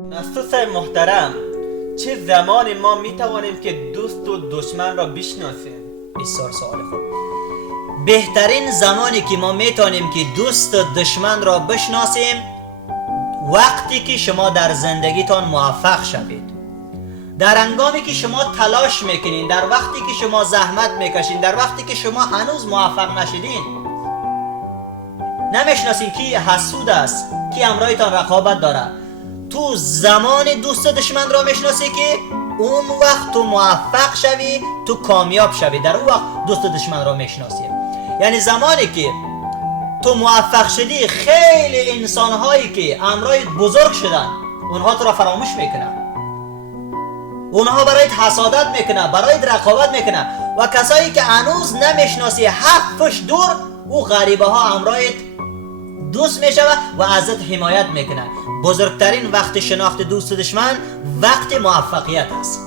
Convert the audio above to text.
نصوص محترم، چه زمانی ما می توانیم که دوست و دشمن را بشناسیم؟ بسیار سوال خوب. بهترین زمانی که ما میتونیم که دوست و دشمن را بشناسیم وقتی که شما در زندگیتان موفق شوید، در هنگامی که شما تلاش میکنین، در وقتی که شما زحمت میکشین، در وقتی که شما هنوز موفق نشدین. نمیشناسین کی حسود است، کی همراهتان رقابت داره. تو زمان دوست و دشمن را میشناسی که اون وقت تو موفق شوی، تو کامیاب شوی، در اون وقت دوست و دشمن را میشناسی. یعنی زمانی که تو موفق شدی، خیلی انسانهایی که همراهت بزرگ شدن اونها تو را فراموش میکنن، اونها برایت حسادت میکنن، برایت رقابت میکنن، و کسایی که هنوز نمیشناسی 7 فش دور، او غریبه ها همراهت دوست میشوه و ازت حمایت میکنه. بزرگترین وقت شناخت دوست و دشمن وقت موفقیت است.